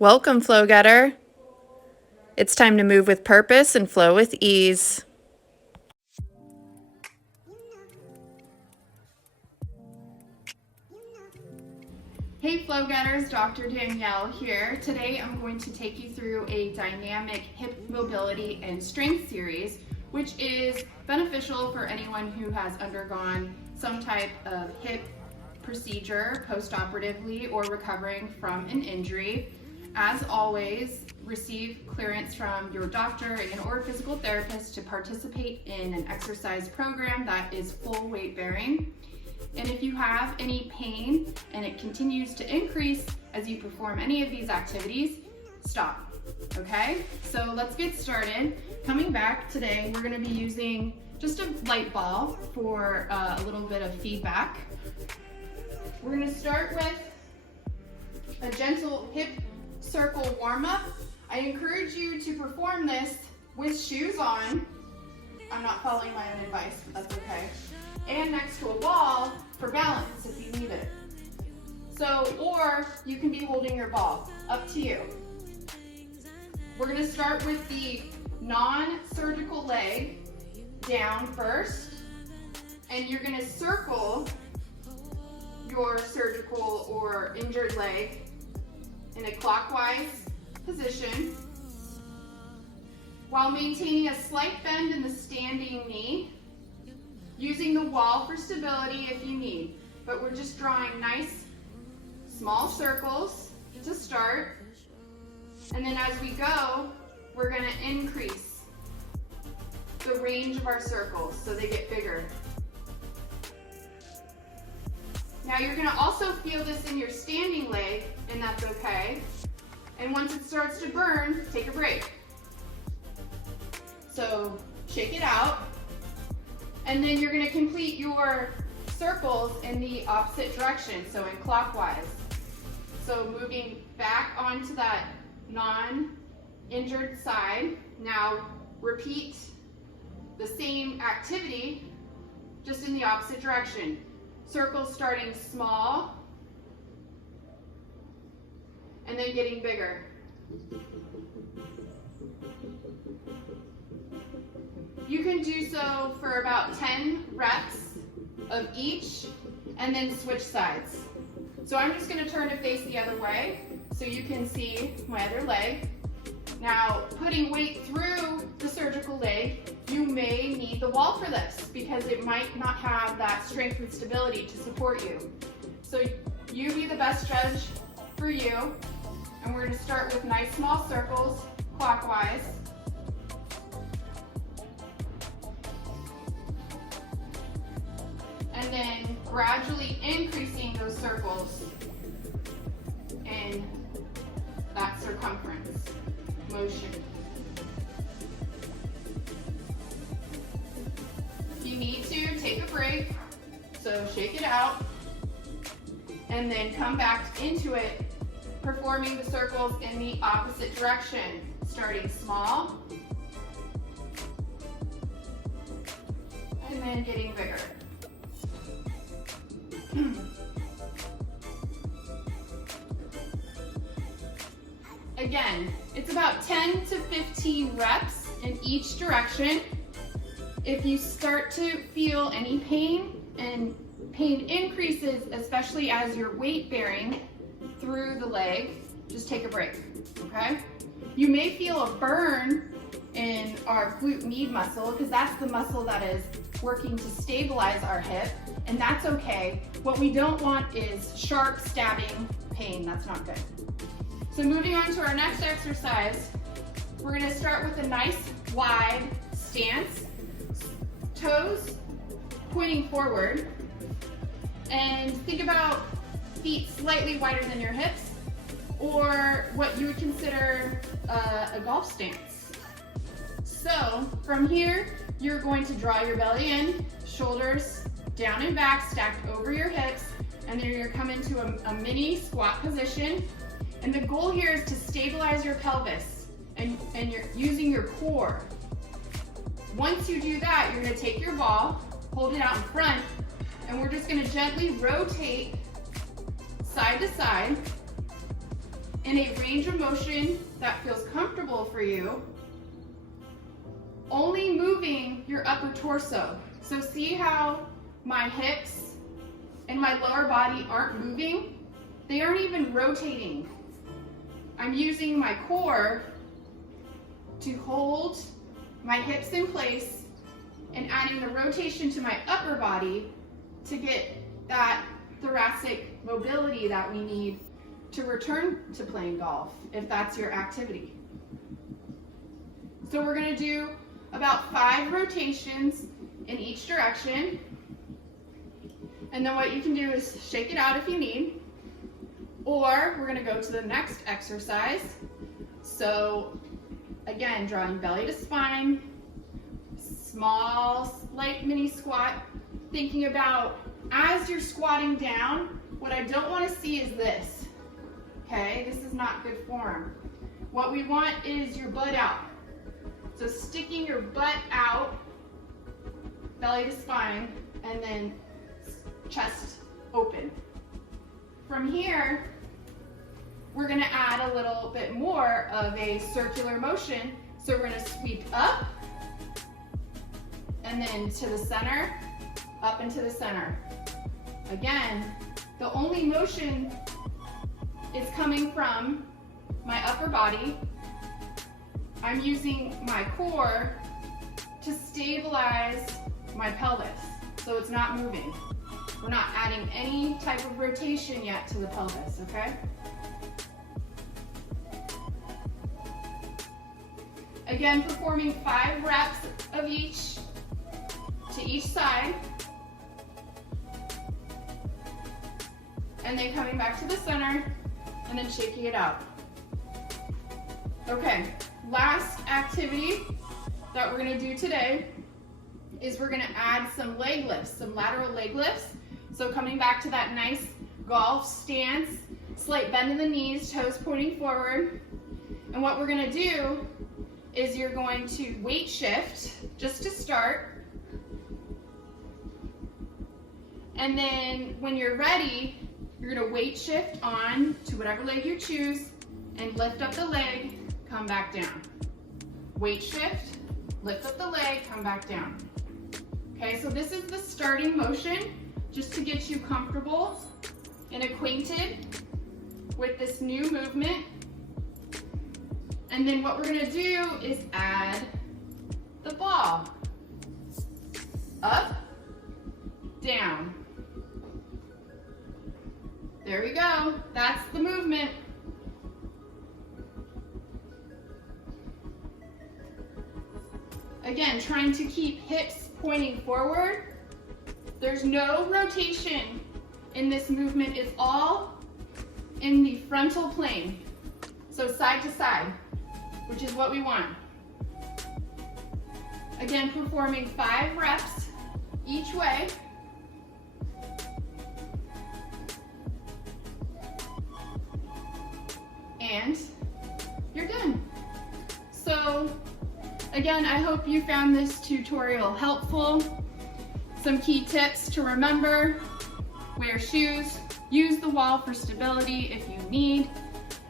Welcome, Flow Getter. It's time to move with purpose and flow with ease. Hey Flow Getters, Dr. Danielle here. Today I'm going to take you through a dynamic hip mobility and strength series, which is beneficial for anyone who has undergone some type of hip procedure post-operatively or recovering from an injury. As always, receive clearance from your doctor and or physical therapist to participate in an exercise program that is full weight bearing. And if you have any pain and it continues to increase as you perform any of these activities, stop, okay? So let's get started. Coming back today, we're gonna be using just a light ball for a little bit of feedback. We're gonna start with a gentle hip circle warm-up. I encourage you to perform this with shoes on. I'm not following my own advice, but that's okay. And next to a wall for balance if you need it. So, or you can be holding your ball, up to you. We're gonna start with the non-surgical leg down first, and you're gonna circle your surgical or injured leg in a clockwise position while maintaining a slight bend in the standing knee, using the wall for stability if you need. But we're just drawing nice small circles to start. And then as we go, we're gonna increase the range of our circles so they get bigger. Now you're gonna also feel this in your standing leg, and that's okay. And once it starts to burn, take a break. So shake it out. And then you're gonna complete your circles in the opposite direction, so in clockwise. So moving back onto that non-injured side. Now repeat the same activity, just in the opposite direction. Circles starting small, and then getting bigger. You can do so for about 10 reps of each, and then switch sides. So I'm just gonna turn to face the other way so you can see my other leg. Now, putting weight through the surgical leg, you may need the wall for this because it might not have that strength and stability to support you. So you be the best judge for you. And we're gonna start with nice small circles, clockwise. And then gradually increasing those circles in that circumference motion. If you need to, take a break. So shake it out and then come back into it, performing the circles in the opposite direction, starting small and then getting bigger. Again, it's about 10 to 15 reps in each direction. If you start to feel any pain, and pain increases, especially as you're weight bearing through the leg, just take a break, okay? You may feel a burn in our glute med muscle because that's the muscle that is working to stabilize our hip, and that's okay. What we don't want is sharp stabbing pain. That's not good. So moving on to our next exercise, we're gonna start with a nice wide stance, toes pointing forward, and think about feet slightly wider than your hips, or what you would consider a golf stance. So from here, you're going to draw your belly in, shoulders down and back, stacked over your hips, and then you're gonna come into a mini squat position. And the goal here is to stabilize your pelvis, and you're using your core. Once you do that, you're gonna take your ball, hold it out in front, and we're just gonna gently rotate side to side in a range of motion that feels comfortable for you, only moving your upper torso. So see how my hips and my lower body aren't moving? They aren't even rotating. I'm using my core to hold my hips in place and adding the rotation to my upper body to get that thoracic mobility that we need to return to playing golf, if that's your activity. So we're gonna do about 5 rotations in each direction. And then what you can do is shake it out if you need, or we're gonna go to the next exercise. So again, drawing belly to spine, small, light mini squat, thinking about as you're squatting down, what I don't wanna see is this, okay? This is not good form. What we want is your butt out. So sticking your butt out, belly to spine, and then chest open. From here, we're gonna add a little bit more of a circular motion. So we're gonna sweep up, and then to the center, up and to the center. Again, the only motion is coming from my upper body. I'm using my core to stabilize my pelvis, so it's not moving. We're not adding any type of rotation yet to the pelvis, okay? Again, performing 5 reps of each to each side. And then coming back to the center and then shaking it out. Okay, last activity that we're gonna do today is we're gonna add some leg lifts, some lateral leg lifts. So coming back to that nice golf stance, slight bend in the knees, toes pointing forward. And what we're gonna do is you're going to weight shift just to start. And then when you're ready, you're gonna weight shift on to whatever leg you choose and lift up the leg, come back down. Weight shift, lift up the leg, come back down. Okay, so this is the starting motion just to get you comfortable and acquainted with this new movement. And then what we're gonna do is add the ball. Up, down. There we go, that's the movement. Again, trying to keep hips pointing forward. There's no rotation in this movement, it's all in the frontal plane. So side to side, which is what we want. Again, performing 5 reps each way. And you're done. So again, I hope you found this tutorial helpful. Some key tips to remember: wear shoes, use the wall for stability if you need,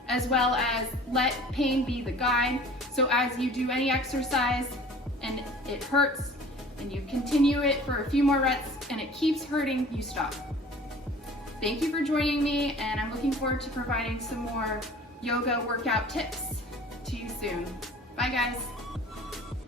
as well as let pain be the guide. So as you do any exercise and it hurts and you continue it for a few more reps and it keeps hurting, you stop. Thank you for joining me, and I'm looking forward to providing some more yoga workout tips to you soon. Bye guys.